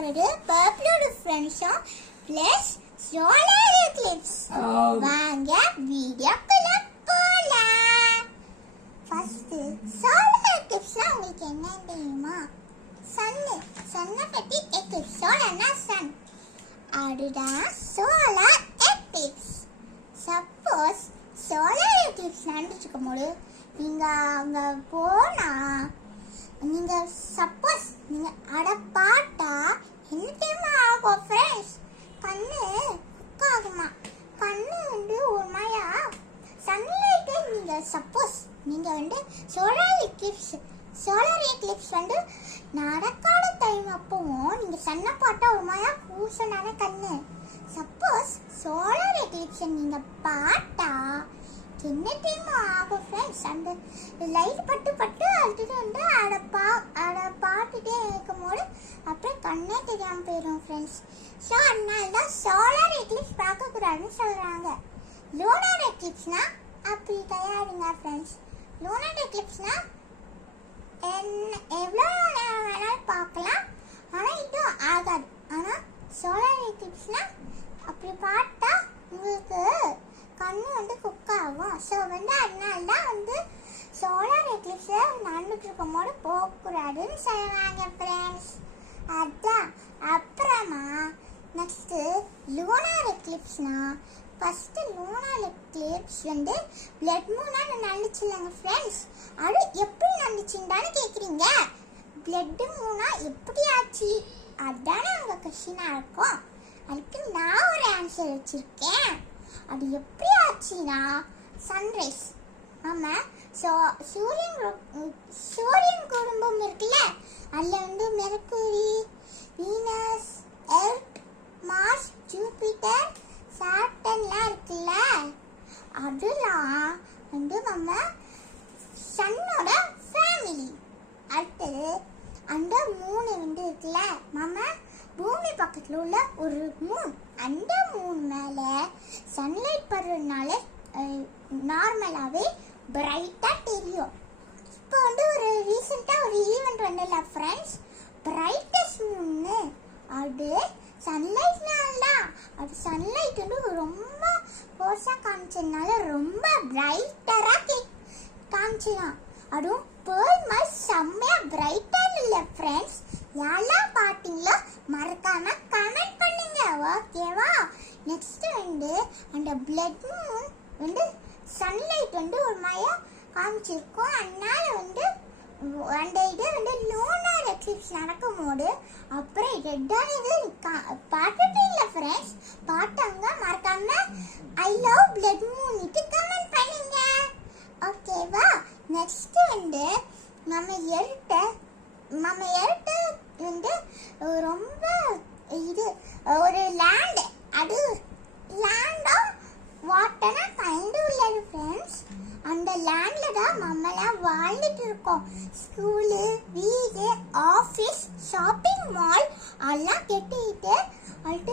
போறது பர்பிளோட ஃப்ரெண்ட்ஸும் plus solar Eclipse. வாங்க வீடியோக்குள்ள போலாம். ஃபர்ஸ்ட் சோலார் எக்லிப்ஸ்னா உங்களுக்கு என்ன தெரியுமா? சன்னை பத்தி எக்லிப்ஸ். சோலார்னா சன், அதுதான் solar Eclipse. Suppose solar Eclipse நடந்துட்டு இருக்கும்போது நீங்க அங்க போனா நீங்க சப்போஸ் நீங்க அட பாட்டா என்ன தெரியுமா ஆகும் ஃப்ரெண்ட்ஸ்? கண்ணு ஆகுமா? கண்ணு ஒரு மாயா சன்லைட்டை நீங்க சப்போஸ் நீங்க சோலார் எக்லிப்ஸ் நடக்காத டைம் அப்பவும் நீங்க சன்னை பார்த்தா ஒரு மாயா கூசனான கண்ணு. சப்போஸ் சோலார் எக்லிப்ஸ் நீங்க பார்த்தா என்ன தெரியுமா ஆகும் ஃப்ரெண்ட்ஸ்? அந்த லைட் பட்டு அடுத்தது அதை பார்த்துட்டே இருக்கும்போது அப்புறம் கண்ணே தெரியாமல் போயிடும் ஃப்ரெண்ட்ஸ். ஸோ அதனால தான் சோலார் எக்லிப்ஸ் பார்க்கக்கூடாதுன்னு சொல்கிறாங்க. லூனார் எக்லிப்ஸ்னா அப்படி கிடையாதுங்க ஃப்ரெண்ட்ஸ். லூனார் எக்லிப்ஸ்னா எவ்வளோ நேரம் வேணாலும் பார்க்கலாம், ஆனால் இதுவும் ஆகாது. ஆனால் சோலார் எக்லிப்ஸ்னா அப்படி பார்த்தா உங்களுக்கு கண்ணு குக் ஆகும். ஸோ அதனால தான் சோலார் எக்லிப்ஸை நடந்துட்டு இருக்கும் போது போகக்கூடாதுன்னு சொல்லுவாங்க ஃப்ரெண்ட்ஸ். அதான் அப்புறமா நெக்ஸ்ட்டு லூனார் எக்லிப்ஸ்னா ஃபஸ்ட்டு லூனார் எக்லிப்ஸ் பிளட் மூணாக நடந்துச்சு இல்லைங்க ஃப்ரெண்ட்ஸ். அது எப்படி நடந்துச்சுன்னு கேட்குறீங்க? பிளட் மூணா எப்படி ஆச்சு? அதுதானே உங்கள் கொஸ்டினாக இருக்கும். அதுக்கு நான் ஒரு ஆன்சர் வச்சுருக்கேன். அது எப்படி ஆச்சுன்னா சன்ரைஸ். ஆமாம், சூரியன் குடும்பம் இருக்குல்ல, அதில் Mercury, Venus, Earth, Mars, Jupiter, சாட்டன்லாம் இருக்குல்ல, அதெல்லாம் நம்ம சன்னோட ஃபேமிலி. அடுத்தது அந்த மூணு இருக்குல்ல, நம்ம பூமி பக்கத்தில் உள்ள ஒரு மூன். அந்த மூன் மேலே சன்லைட் படுறதுனால நார்மலாகவே பிரைட்டாக தெரியும். இப்போ ஒரு ரீசெண்டாக ஒரு ஈவெண்ட் வந்துடல ஃப்ரெண்ட்ஸ், பிரைட்டஸ்ட் மூன்னு. அது சன்லைட்னால அது சன்லைட் ரொம்ப ஃபோர்ஸாக காமிச்சதுனால ரொம்ப பிரைட்டராக காமிச்சிடான். அதுவும் பேர்ல் மாதிரி செம்மையாக பிரைட்டாக இல்லை ஃப்ரெண்ட்ஸ். யாரெல்லாம் பார்த்தீங்களோ மறக்காம கமெண்ட் பண்ணுங்க, ஓகேவா? நெக்ஸ்ட் அந்த பிளட் மூன் சன்லைட் ஒரு மாயா காமிச்சிருக்கும். அதனால அந்த இது லூனார் எக்லிப்ஸ் நடக்கும்போது அப்புறம் ரெட்டானது பார்த்துட்டு இல்லை ஃப்ரெண்ட்ஸ். பார்த்தவங்க மறக்காம ஐ லவ் பிளட் மூன்ட்டு கமெண்ட் பண்ணுங்க, ஓகேவா? நெக்ஸ்ட் நம்ம எர்த்தை ரொம்ப இது ஒரு லேண்ட். அது லேண்டா வாட்டனா கைண்டு உள்ளது ஃப்ரெண்ட்ஸ். அந்த லேண்ட்ல தான் நம்மளாம் வாழ்ந்துட்டு இருக்கோம். ஸ்கூலு, வீடு, ஆஃபீஸ், ஷாப்பிங் மால் எல்லாம் கட்டிட்டு அடுத்து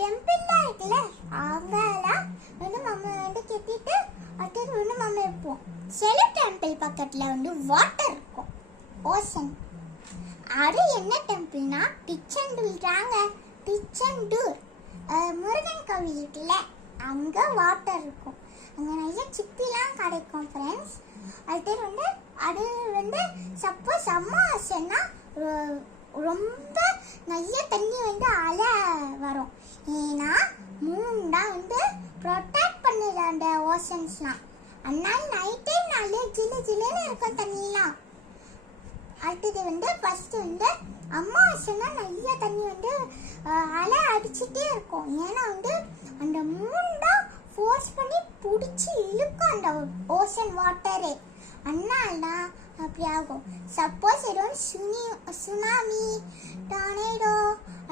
டெம்பிள்லாம் இருக்குல்ல, அங்கெல்லாம் நம்ம கட்டிட்டு அடுத்து நம்ம இருப்போம். சில டெம்பிள் பக்கத்தில் வாட்டர் இருக்கும், ஓசன். அது என்ன டெம்பிள்னா டிச்செண்டூர் முருகன் கோவில் இருக்குல்ல, அங்கே வாட்டர் இருக்கும். அங்கே நிறைய சிப்பிலாம் கிடைக்கும் ஃப்ரெண்ட்ஸ். அது சப்போஸ் அம்மாவாசைன்னா ரொம்ப நிறைய தண்ணி அலை வரும். ஏன்னா மூணு தான் ப்ரொடெக்ட் பண்ணுது அந்த ஓஷன்ஸ்லாம். அதனால நைட் டைம் நல்ல ஜில்லுன்னு இருக்கும் தண்ணிலாம். அடுத்தது ஃபர்ஸ்ட் அம்மாவாசைன்னா நிறைய தண்ணி அலை அடிச்சுட்டே இருக்கும். ஏன்னா அந்த மூணு தான் ஃபோர்ஸ் பண்ணி பிடிச்சி இழுக்கும் அந்த ஓஷன் வாட்டரு. அதனால தான் அப்படி ஆகும். சப்போஸ் ஏதோ சுனாமி, டார்னேடோ,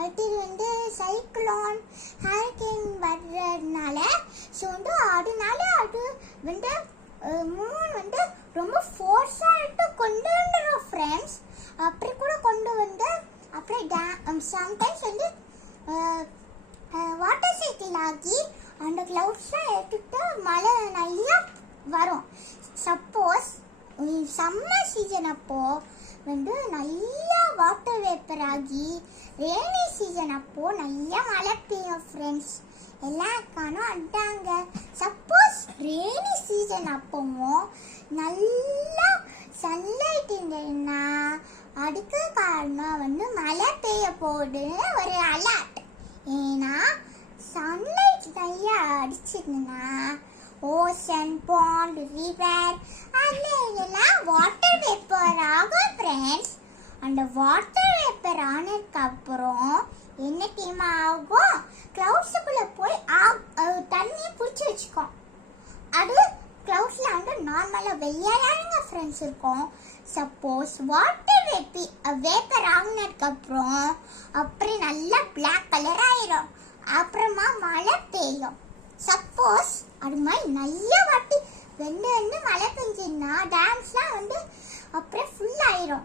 அடுத்தது சைக்ளோன், ஹரிக்கேன் வர்றதுனால ஸோ அதனால அது மூணு ரொம்ப ஃபோர்ஸாக கொண்டு வந்துடும் ஃப்ரெண்ட்ஸ். அப்படி கூட கொண்டு அப்புறம் சம்டைம்ஸ் வாட்டர் சைக்கிள் ஆகி அந்த கிளவுட்ஸ்லாம் எடுத்துட்டு மழை நிறையா வரும். சப்போஸ் சம்மர் சீசன் அப்போ வந்து நல்லா வாட்டர் வேப்பர் ஆகி ரெய்னி சீசன் அப்போ நல்லா மழை பெய்யும் ஃப்ரெண்ட்ஸ். எல்லா அக்கானும் அட்டாங்க. சப்போஸ் ரெய்னி சீசன் அப்பவும் நல்லா சன்லைட் இருந்ததுன்னா அதுக்கு காரணம் வந்து மழை பெய்ய போகுதுன்னு ஒரு அலர்ட். ஏன்னா சன்லைட் நிறையா அடிச்சிருந்ததுன்னா ஓஷன், பாண்ட், ரிவர் அதெல்லாம் வாட்டர் வேப்பர் ஆகும் ஃப்ரெண்ட்ஸ். அந்த வாட்டர் வேப்பர் ஆனதுக்கு அப்புறம் என்ன தெரியுமா ஆகும்? கிளவுட்ஸுக்குள்ள போய் தண்ணியை பிடிச்சி வச்சுக்கோம். அது கிளவுட்ஸ்ல வந்து நார்மலாக வெள்ளையாருங்க ஃப்ரெண்ட்ஸ் இருக்கும். சப்போஸ் வாட்டர் வேப்பர் ஆகினதுக்கு அப்புறம் நல்லா பிளாக் கலர் ஆயிரும். அப்புறமா மழை பெய்யும். சப்போஸ் அது மாதிரி நிறைய வாட்டி வெந்து மழை பெஞ்சிருந்தா டேம்ஸ்லாம் வந்து அப்புறம் ஃபுல் ஆயிரும்.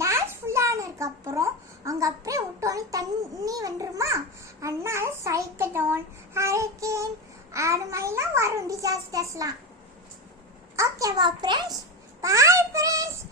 டேம்ஸ் ஃபுல்லானதுக்கு அப்புறம் அங்கே அப்படியே விட்டோன்னே தண்ணி வந்துருமா. அதனால சைக்ளோன், ஹரிக்கேன் அது மாதிரிலாம் வரும் டிசாஸ்டர்ஸ்லாம். ஓகேவா ஃப்ரெண்ட்ஸ்? Bye friends.